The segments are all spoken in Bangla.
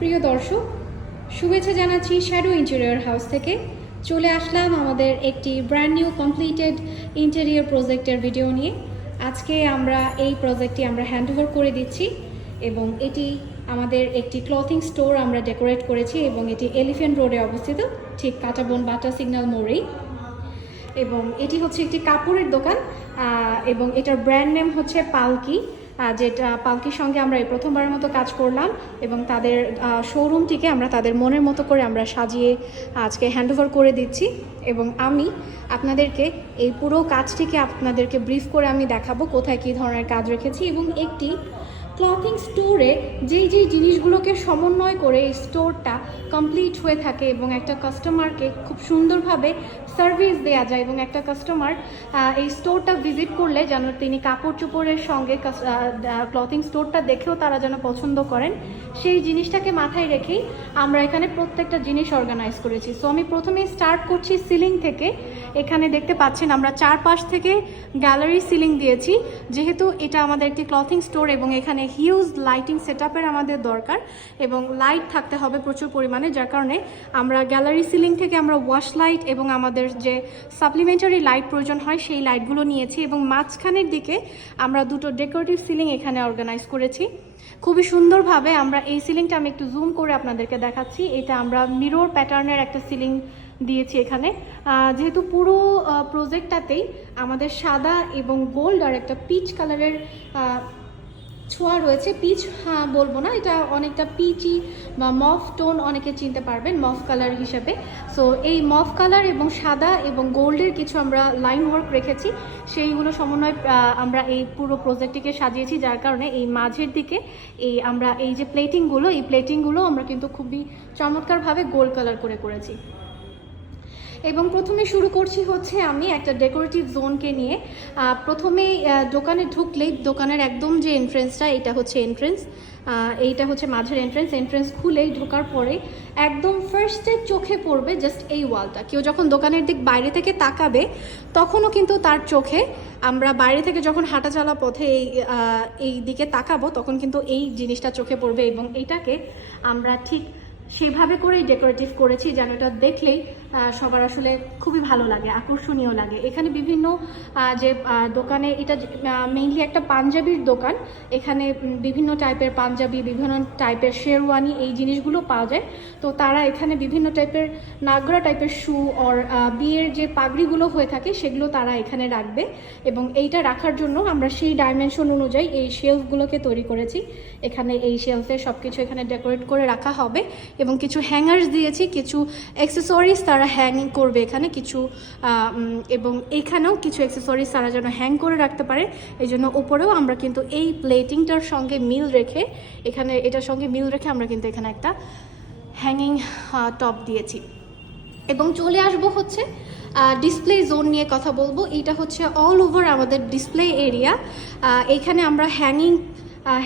প্রিয় দর্শক, শুভেচ্ছা জানাচ্ছি শ্যাডো ইন্টেরিয়র হাউস থেকে। চলে আসলাম আমাদের একটি ব্র্যান্ড নিউ কমপ্লিটেড ইন্টেরিয়র প্রজেক্টের ভিডিও নিয়ে। আজকে আমরা এই প্রজেক্টটি আমরা হ্যান্ডওভার করে দিচ্ছি এবং এটি আমাদের একটি ক্লথিং স্টোর আমরা ডেকোরেট করেছি এবং এটি এলিফ্যান্ট রোডে অবস্থিত, ঠিক কাটাবন বাটা সিগন্যাল মোড়েই এবং এটি হচ্ছে একটি কাপড়ের দোকান এবং এটার ব্র্যান্ড নেম হচ্ছে পালকি যেটা পালকির সঙ্গে আমরা এই প্রথমবারের মতো কাজ করলাম এবং তাদের শোরুমটিকে আমরা তাদের মনের মতো করে আমরা সাজিয়ে আজকে হ্যান্ডওভার করে দিচ্ছি এবং আমি আপনাদেরকে এই পুরো কাজটিকে আপনাদেরকে ব্রিফ করে আমি দেখাবো কোথায় কী ধরনের কাজ রেখেছি এবং একটি ক্লথিং স্টোরে যেই যেই জিনিসগুলোকে সমন্বয় করে এই স্টোরটা কমপ্লিট হয়ে থাকে এবং একটা কাস্টমারকে খুব সুন্দরভাবে সার্ভিস দেওয়া যায় এবং একটা কাস্টমার এই স্টোরটা ভিজিট করলে যেন তিনি কাপড় চোপড়ের সঙ্গে ক্লথিং স্টোরটা দেখেও তারা যেন পছন্দ করেন, সেই জিনিসটাকে মাথায় রেখেই আমরা এখানে প্রত্যেকটা জিনিস অর্গানাইজ করেছি। সো আমি প্রথমে স্টার্ট করছি সিলিং থেকে। এখানে দেখতে পাচ্ছেন আমরা চারপাশ থেকে গ্যালারি সিলিং দিয়েছি। যেহেতু এটা আমাদের একটি ক্লথিং স্টোর এবং এখানে হিউজ লাইটিং সেট আমাদের দরকার এবং লাইট থাকতে হবে প্রচুর পরিমাণে, যার কারণে আমরা গ্যালারি সিলিং থেকে আমরা ওয়াশ লাইট এবং আমাদের যে সাপ্লিমেন্টারি লাইট প্রয়োজন হয়, সেই লাইটগুলো নিয়েছি এবং মাঝখানের দিকে আমরা দুটো ডেকোরেটিভ সিলিং এখানে অর্গানাইজ করেছি। খুবই সুন্দরভাবে আমরা এই সিলিংটা আমি একটু জুম করে আপনাদেরকে দেখাচ্ছি। এটা আমরা মিরর প্যাটার্নের একটা সিলিং দিয়েছি এখানে। যেহেতু পুরো প্রজেক্টটাতেই আমাদের সাদা এবং গোল্ড আর একটা পিচ কালারের ছোঁয়া রয়েছে। পিচ হ্যাঁ বলব না। এটা অনেকটা পিচি বা মফ টোন অনেকে চিনতে পারবেন, মফ কালার হিসেবে। সো এই মফ কালার এবং সাদা এবং গোল্ডের কিছু আমরা লাইন ওয়ার্ক রেখেছি। সেইগুলো সমন্বয় আমরা এই পুরো প্রজেক্টটিকে সাজিয়েছি, যার কারণে এই মাঝের দিকে এই আমরা এই যে প্লেটিংগুলো এই প্লেটিংগুলো আমরা কিন্তু খুবই চমৎকারভাবে গোল্ড কালার করে করেছি। এবং প্রথমে শুরু করছি হচ্ছে আমি একটা ডেকোরেটিভ জোনকে নিয়ে। আহ, প্রথমেই দোকানে ঢুকলেই দোকানের একদম যে এন্ট্রেন্সটা এটা হচ্ছে এন্ট্রেন্স এইটা হচ্ছে মাঝের এন্ট্রেন্স এন্ট্রেন্স খুলেই ঢোকার পরে একদম ফার্স্টে চোখে পড়বে জাস্ট এই ওয়ালটা কেউ যখন দোকানের দিক বাইরে থেকে তাকাবে তখনও কিন্তু তার চোখে আমরা বাইরে থেকে যখন হাঁটা চলা পথে এই এই দিকে তাকাবো তখন কিন্তু এই জিনিসটা চোখে পড়বে এবং এইটাকে আমরা ঠিক সেভাবে করেই ডেকোরেটিভ করেছি যেন এটা দেখলেই সবার আসলে খুবই ভালো লাগে, আকর্ষণীয় লাগে। এখানে বিভিন্ন যে দোকানে এটা মেইনলি একটা পাঞ্জাবির দোকান। এখানে বিভিন্ন টাইপের পাঞ্জাবি, বিভিন্ন টাইপের শেরওয়ানি এই জিনিসগুলো পাওয়া যায়। তো তারা এখানে বিভিন্ন টাইপের নাগরা টাইপের শু অর বিয়ের যে পাগড়িগুলো হয়ে থাকে সেগুলো তারা এখানে রাখবে। এবং এইটা রাখার জন্য আমরা সেই ডাইমেনশন অনুযায়ী এই শেলফগুলোকে তৈরি করেছি। এখানে এই শেলফে সব কিছু এখানে ডেকোরেট করে রাখা হবে। এবং কিছু হ্যাঙ্গার্স দিয়েছি, কিছু অ্যাক্সেসরিজ তারা হ্যাঙ্গিং করবে এখানে কিছু এবং এখানেও কিছু অ্যাক্সেসরিজ তারা যেন হ্যাং করে রাখতে পারে। এই জন্য ওপরেও আমরা কিন্তু এই প্লেটিংটার সঙ্গে মিল রেখে এখানে, এটার সঙ্গে মিল রেখে আমরা কিন্তু এখানে একটা হ্যাঙ্গিং টপ দিয়েছি। এবং চলে আসব হচ্ছে ডিসপ্লে জোন নিয়ে কথা বলব। এটা হচ্ছে অল ওভার আমাদের ডিসপ্লে এরিয়া এখানে আমরা হ্যাঙ্গিং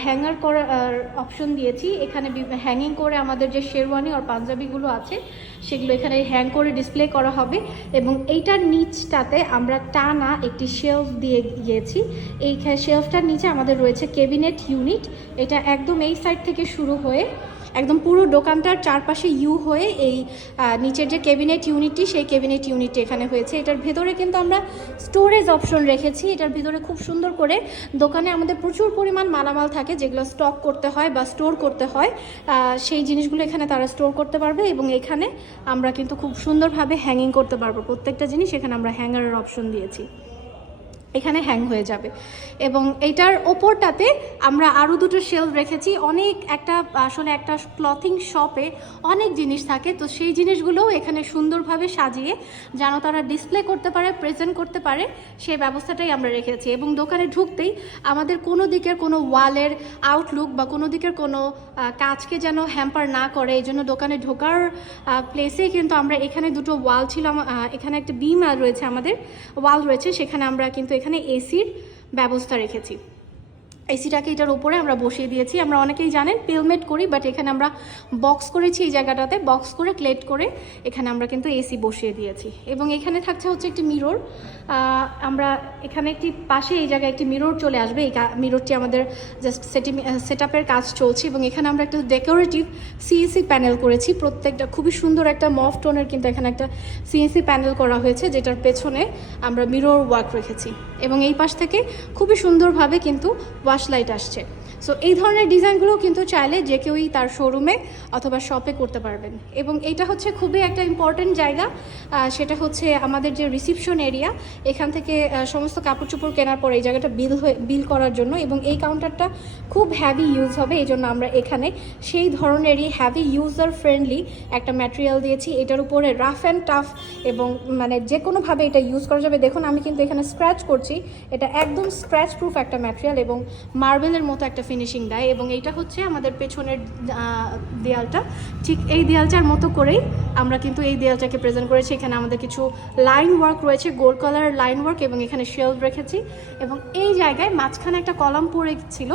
হ্যাঙ্গার করার অপশন দিয়েছি। এখানে হ্যাঙ্গিং করে আমাদের যে শেরওয়ানি আর পাঞ্জাবিগুলো আছে, সেগুলো এখানে হ্যাং করে ডিসপ্লে করা হবে এবং এইটার নিচটাতে আমরা টানা একটি শেলফ দিয়ে গিয়েছি। এই শেলফটার নিচে আমাদের রয়েছে কেবিনেট ইউনিট এটা একদম এই সাইড থেকে শুরু হয়ে একদম পুরো দোকানটার চারপাশে ইউ হয়ে এই নিচের যে ক্যাবিনেট ইউনিটটি, সেই ক্যাবিনেট ইউনিটটি এখানে হয়েছে। এটার ভেতরে কিন্তু আমরা স্টোরেজ অপশন রেখেছি। এটার ভিতরে খুব সুন্দর করে দোকানে আমাদের প্রচুর পরিমাণ মালামাল থাকে, যেগুলো স্টক করতে হয় বা স্টোর করতে হয়। সেই জিনিসগুলো এখানে তারা স্টোর করতে পারবে এবং এখানে আমরা কিন্তু খুব সুন্দরভাবে হ্যাঙ্গিং করতে পারব। প্রত্যেকটা জিনিস এখানে আমরা হ্যাঙ্গারের অপশন দিয়েছি। এখানে হ্যাং হয়ে যাবে। এবং এটার ওপরটাতে আমরা আরও দুটো শেলফ রেখেছি। অনেক একটা, আসলে একটা ক্লথিং শপে অনেক জিনিস থাকে। তো সেই জিনিসগুলোও এখানে সুন্দরভাবে সাজিয়ে যেন তারা ডিসপ্লে করতে পারে প্রেজেন্ট করতে পারে, সেই ব্যবস্থাটাই আমরা রেখেছি। এবং দোকানে ঢুকতেই আমাদের কোনো দিকের কোনো ওয়ালের আউটলুক বা কোনো দিকের কোনো কাজকে যেন হ্যাম্পার না করে, এই জন্য দোকানে ঢোকার প্লেসেই কিন্তু আমরা এখানে দুটো ওয়াল ছিল এখানে একটা বিম রয়েছে আমাদের ওয়াল রয়েছে। সেখানে আমরা কিন্তু এখানে এসির ব্যবস্থা রেখেছি। এসিটাকে এটার উপরে আমরা বসিয়ে দিয়েছি। আমরা অনেকেই জানেন পেলমেট করি বাট এখানে আমরা বক্স করেছি এই জায়গাটাতে। বক্স করে ক্লেট করে এখানে আমরা কিন্তু এসি বসিয়ে দিয়েছি। এবং এখানে থাকছে হচ্ছে একটি মিরর আমরা এখানে একটি পাশে এই জায়গায় একটি মিরর চলে আসবে। এই মিররটি আমাদের জাস্ট সেটিং সেট কাজ চলছে এবং এখানে আমরা একটা ডেকোরেটিভ সিএসি প্যানেল করেছি। প্রত্যেকটা খুবই সুন্দর একটা মফ টোনের কিন্তু এখানে একটা সিএসি প্যানেল করা হয়েছে, যেটার পেছনে আমরা মিরর ওয়ার্ক রেখেছি। এবং এই পাশ থেকে খুবই সুন্দরভাবে কিন্তু ওয়াশ লাইট আসছে। সো এই ধরনের ডিজাইনগুলো কিন্তু চাইলে যে কেউই তার শোরুমে অথবা শপে করতে পারবেন। এবং এটা হচ্ছে খুবই একটা ইম্পর্টেন্ট জায়গা। সেটা হচ্ছে আমাদের যে রিসিপশন এরিয়া এখান থেকে সমস্ত কাপড় চোপড় কেনার পর এই জায়গাটা বিল হয়ে বিল করার জন্য এবং এই কাউন্টারটা খুব হ্যাভি ইউজ হবে, এই জন্য আমরা এখানে সেই ধরনেরই হ্যাভি ইউজার ফ্রেন্ডলি একটা ম্যাটেরিয়াল দিয়েছি। এটার উপরে রাফ অ্যান্ড টাফ এবং মানে যে কোনোভাবে এটা ইউজ করা যাবে। দেখুন, আমি কিন্তু এখানে স্ক্র্যাচ করছি। এটা একদম স্ক্র্যাচ প্রুফ একটা ম্যাটেরিয়াল এবং মার্বেলের মতো একটা ফিনিশিং দেয় এবং এইটা হচ্ছে আমাদের পেছনের দেয়ালটা। ঠিক এই দেয়ালটার মতো করেই আমরা কিন্তু এই দেয়ালটাকে প্রেজেন্ট করেছি। এখানে আমাদের কিছু লাইন ওয়ার্ক রয়েছে গোল্ড কালার লাইন ওয়ার্ক এবং এখানে শেলফ রেখেছি। এবং এই জায়গায় মাঝখানে একটা কলাম পড়ে ছিল।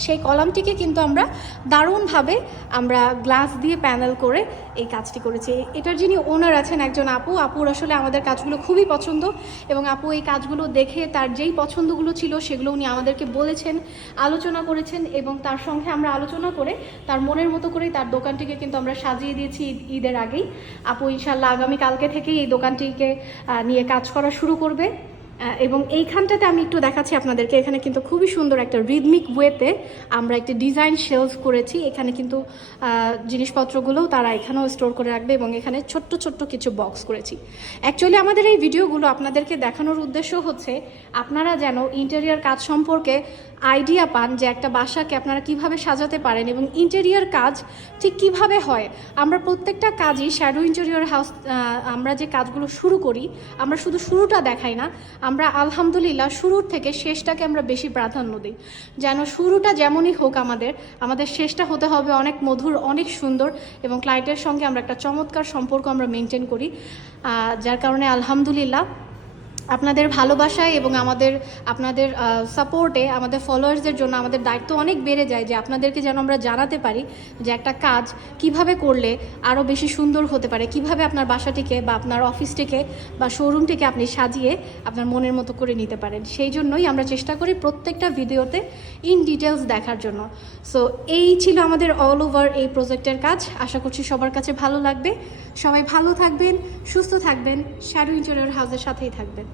সেই কলামটিকে কিন্তু আমরা দারুণভাবে আমরা গ্লাস দিয়ে প্যানেল করে এই কাজটি করেছি। এটার যিনি ওনার আছেন একজন আপু, আপুর আসলে আমাদের কাজগুলো খুবই পছন্দ এবং আপু এই কাজগুলো দেখে তার যেই পছন্দগুলো ছিল সেগুলো উনি আমাদেরকে বলেছেন, আলোচনা করেছেন এবং তার সঙ্গে আমরা আলোচনা করে তার মনের মতো করেই তার দোকানটিকে কিন্তু আমরা সাজিয়ে দিয়েছি ঈদ- ঈদের আগেই। আপু ইনশাল্লাহ আগামী কালকে থেকেই এই দোকানটিকে নিয়ে কাজ করা শুরু করবে। এবং এইখানটাতে আমি একটু দেখাচ্ছি আপনাদেরকে। এখানে কিন্তু খুবই সুন্দর একটা রিদমিক ওয়েতে আমরা একটি ডিজাইন সেলস করেছি। এখানে কিন্তু জিনিসপত্রগুলো জিনিসপত্রগুলোও তারা এখানেও স্টোর করে রাখবে এবং এখানে ছোট্ট ছোট্ট কিছু বক্স করেছি। অ্যাকচুয়ালি আমাদের এই ভিডিওগুলো আপনাদেরকে দেখানোর উদ্দেশ্য হচ্ছে, আপনারা যেন ইন্টেরিয়ার কাজ সম্পর্কে আইডিয়া পান যে একটা বাসাকে আপনারা কীভাবে সাজাতে পারেন এবং ইন্টেরিয়ার কাজ ঠিক কীভাবে হয়? আমরা প্রত্যেকটা কাজই শ্যাডো ইন্টেরিয়ার হাউস আমরা যে কাজগুলো শুরু করি, আমরা শুধু শুরুটা দেখাই না, আমরা আলহামদুলিল্লাহ শুরুর থেকে শেষটাকে আমরা বেশি প্রাধান্য দিই। যেন শুরুটা যেমনই হোক আমাদের আমাদের শেষটা হতে হবে অনেক মধুর, অনেক সুন্দর এবং ক্লায়েন্টের সঙ্গে আমরা একটা চমৎকার সম্পর্ক আমরা মেনটেন করি। যার কারণে আলহামদুলিল্লাহ আপনাদের ভালোবাসায় এবং আমাদের, আপনাদের সাপোর্টে আমাদের ফলোয়ার্সদের জন্য আমাদের দায়িত্ব অনেক বেড়ে যায় যে আপনাদেরকে যেন আমরা জানাতে পারি যে একটা কাজ কীভাবে করলে আরও বেশি সুন্দর হতে পারে, কীভাবে আপনার বাসাটিকে বা আপনার অফিসটিকে বা শোরুমটিকে আপনি সাজিয়ে আপনার মনের মতো করে নিতে পারেন। সেই জন্যই আমরা চেষ্টা করি প্রত্যেকটা ভিডিওতে ইন ডিটেলস দেখার জন্য। সো এই ছিল আমাদের অল ওভার এই প্রজেক্টের কাজ। আশা করছি সবার কাছে ভালো লাগবে। সবাই ভালো থাকবেন, সুস্থ থাকবেন শ্যাডো ইন্টেরিয়র হাউসের সাথেই থাকবেন।